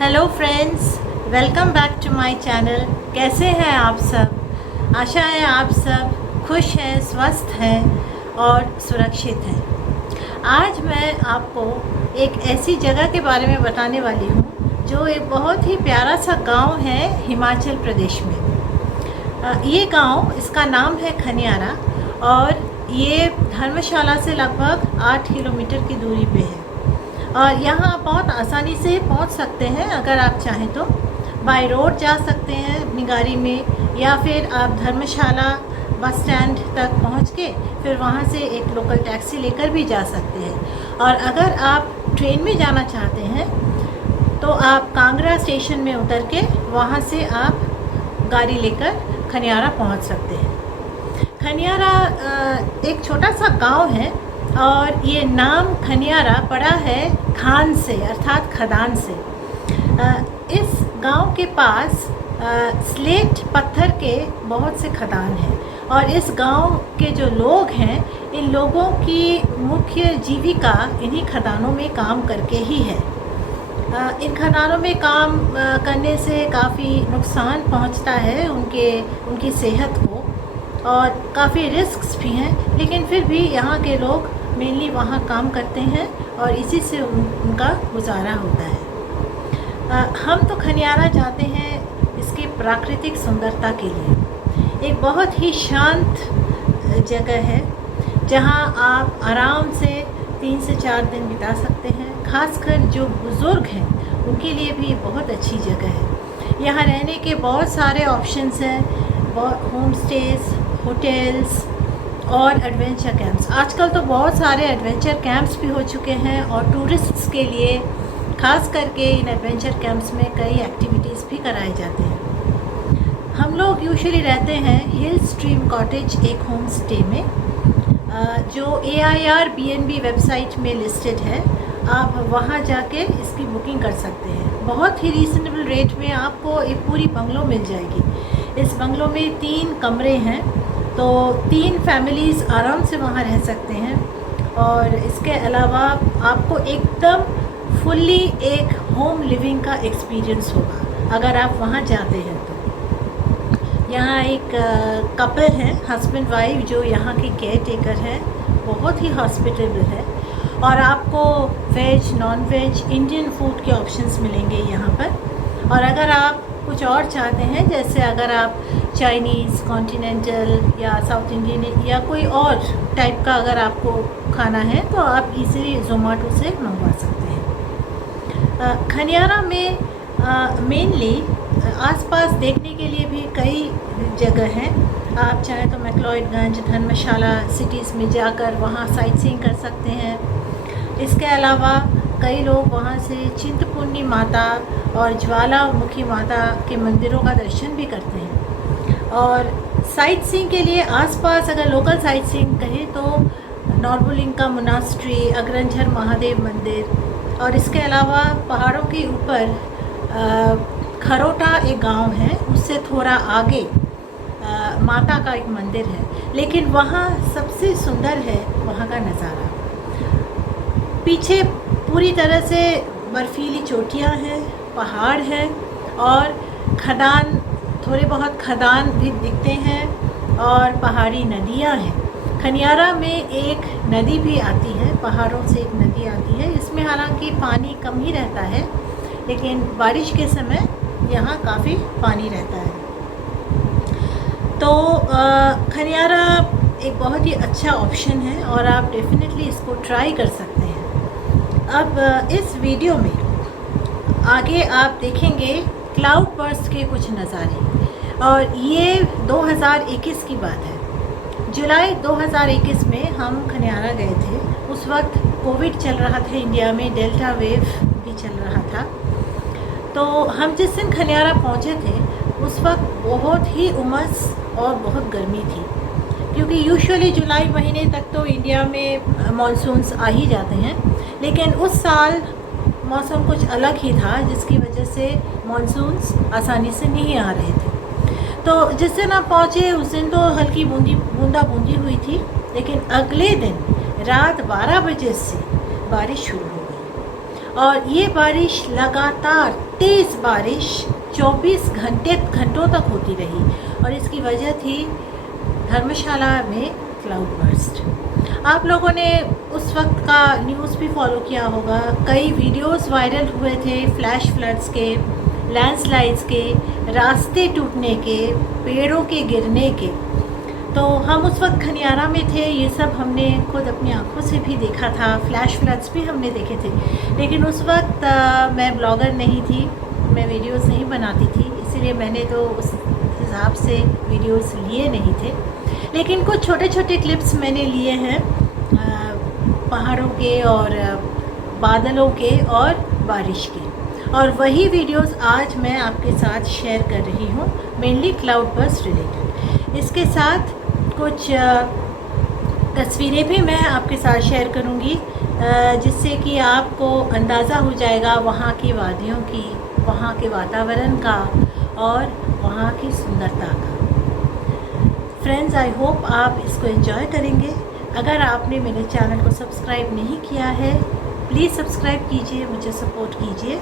Hello friends, welcome back to my channel. कैसे हैं आप सब? आशा है आप सब खुश हैं, स्वस्थ हैं और सुरक्षित हैं। आज मैं आपको एक ऐसी जगह के बारे में बताने वाली हूँ जो एक बहुत ही प्यारा सा गांव है हिमाचल प्रदेश में। ये गांव, इसका नाम है खनियारा और ये धर्मशाला से लगभग 8 किलोमीटर की दूरी पे है। और यहाँ आप बहुत आसानी से पहुँच सकते हैं। अगर आप चाहें तो बाय रोड जा सकते हैं अपनी गाड़ी में, या फिर आप धर्मशाला बस स्टैंड तक पहुँच के फिर वहाँ से एक लोकल टैक्सी लेकर भी जा सकते हैं। और अगर आप ट्रेन में जाना चाहते हैं तो आप कांगड़ा स्टेशन में उतर के वहाँ से आप गाड़ी लेकर खनियारा पहुँच सकते हैं। खनियारा एक छोटा सा गांव है और ये नाम खनियारा पड़ा है खान से, अर्थात खदान से। इस गांव के पास स्लेट पत्थर के बहुत से खदान हैं और इस गांव के जो लोग हैं, इन लोगों की मुख्य जीविका इन्हीं खदानों में काम करके ही है। इन खदानों में काम करने से काफ़ी नुकसान पहुंचता है उनकी सेहत को, और काफ़ी रिस्क्स भी हैं, लेकिन फिर भी यहाँ के लोग मेनली वहाँ काम करते हैं और इसी से उनका गुजारा होता है। हम तो खनियारा जाते हैं इसकी प्राकृतिक सुंदरता के लिए। एक बहुत ही शांत जगह है जहाँ आप आराम से 3 से 4 दिन बिता सकते हैं। खासकर जो बुज़ुर्ग हैं उनके लिए भी बहुत अच्छी जगह है। यहाँ रहने के बहुत सारे ऑप्शंस हैं, होम स्टेज, होटल्स और एडवेंचर कैंप्स। आजकल तो बहुत सारे एडवेंचर कैंप्स भी हो चुके हैं और टूरिस्ट्स के लिए खास करके इन एडवेंचर कैंप्स में कई एक्टिविटीज़ भी कराए जाते हैं। हम लोग यूजुअली रहते हैं हिल स्ट्रीम कॉटेज, एक होम स्टे में, जो AIRBNB वेबसाइट में लिस्टेड है। आप वहाँ जाके इसकी बुकिंग कर सकते हैं। बहुत ही रीज़नेबल रेट में आपको एक पूरी बंगलो मिल जाएगी। इस बंगलो में 3 कमरे हैं, तो 3 फैमिलीज़ आराम से वहाँ रह सकते हैं। और इसके अलावा आपको एकदम फुल्ली एक होम लिविंग का एक्सपीरियंस होगा अगर आप वहाँ जाते हैं तो। यहाँ एक कपल है, हस्बैंड वाइफ, जो यहाँ के केयर टेकर है, बहुत ही हॉस्पिटेबल है। और आपको veg, non veg, Indian food के ऑप्शंस मिलेंगे यहाँ पर। और अगर आप कुछ और चाहते हैं, जैसे अगर आप चाइनीज़, कॉन्टिनेंटल या साउथ इंडियन या कोई और टाइप का अगर आपको खाना है, तो आप इजीली ज़ोमैटो से मंगवा सकते हैं। खनियारा में मेनली आसपास देखने के लिए भी कई जगह हैं। आप चाहें तो मैक्लोडगंज, धर्मशाला सिटीज़ में जाकर वहाँ साइट सीइंग कर सकते हैं। इसके अलावा कई लोग वहाँ से चिंतपूर्णी माता और ज्वालामुखी माता के मंदिरों का दर्शन भी करते हैं। और साइट सीइंग के लिए आसपास अगर लोकल साइट सीइंग कहें तो नॉर्बुलिंका मोनास्ट्री, अग्रंजर महादेव मंदिर, और इसके अलावा पहाड़ों के ऊपर खरोटा एक गांव है, उससे थोड़ा आगे माता का एक मंदिर है। लेकिन वहाँ सबसे सुंदर है वहाँ का नज़ारा। पीछे पूरी तरह से बर्फीली चोटियाँ हैं, पहाड़ हैं और खदान, थोड़े बहुत खदान भी दिखते हैं और पहाड़ी नदियाँ हैं। खनियारा में एक नदी भी आती है, पहाड़ों से एक नदी आती है। इसमें हालांकि पानी कम ही रहता है, लेकिन बारिश के समय यहाँ काफ़ी पानी रहता है। तो खनियारा एक बहुत ही अच्छा ऑप्शन है और आप डेफिनेटली इसको ट्राई कर सकते हैं। अब इस वीडियो में आगे आप देखेंगे क्लाउड बर्स्ट के कुछ नज़ारे, और ये 2021 की बात है। जुलाई 2021 में हम खनियारा गए थे। उस वक्त कोविड चल रहा था इंडिया में, डेल्टा वेव भी चल रहा था। तो हम जिस दिन खनियारा पहुँचे थे उस वक्त बहुत ही उमस और बहुत गर्मी थी, क्योंकि यूजुअली जुलाई महीने तक तो इंडिया में मानसून्स आ ही जाते हैं। लेकिन उस साल मौसम कुछ अलग ही था, जिसकी वजह से मानसून्स आसानी से नहीं आ रहे थे। तो जिस दिन आप पहुँचे उस दिन तो हल्की बूंदाबूंदी हुई थी, लेकिन अगले दिन रात 12 बजे से बारिश शुरू हो गई और ये बारिश लगातार तेज़ बारिश 24 घंटों तक होती रही और इसकी वजह थी धर्मशाला में क्लाउड बर्स्ट। आप लोगों ने उस वक्त का न्यूज़ भी फॉलो किया होगा, कई वीडियोस वायरल हुए थे फ्लैश फ्लड्स के, लैंडस्लाइड्स के, रास्ते टूटने के, पेड़ों के गिरने के। तो हम उस वक्त खनियारा में थे, ये सब हमने खुद अपनी आंखों से भी देखा था, फ्लैश फ्लड्स भी हमने देखे थे। लेकिन उस वक्त मैं ब्लॉगर नहीं थी, मैं वीडियोस नहीं बनाती थी, इसीलिए मैंने तो उस हिसाब से वीडियोस लिए नहीं थे। लेकिन कुछ छोटे छोटे क्लिप्स मैंने लिए हैं पहाड़ों के और बादलों के और बारिश के, और वही वीडियोस आज मैं आपके साथ शेयर कर रही हूँ, मेनली क्लाउड बर्स्ट रिलेटेड। इसके साथ कुछ तस्वीरें भी मैं आपके साथ शेयर करूँगी, जिससे कि आपको अंदाज़ा हो जाएगा वहाँ की वादियों की, वहाँ के वातावरण का और वहाँ की सुंदरता का। फ्रेंड्स, आई होप आप इसको एंजॉय करेंगे। अगर आपने मेरे चैनल को सब्सक्राइब नहीं किया है, प्लीज़ सब्सक्राइब कीजिए, मुझे सपोर्ट कीजिए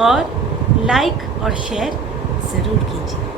और लाइक और शेयर ज़रूर कीजिए।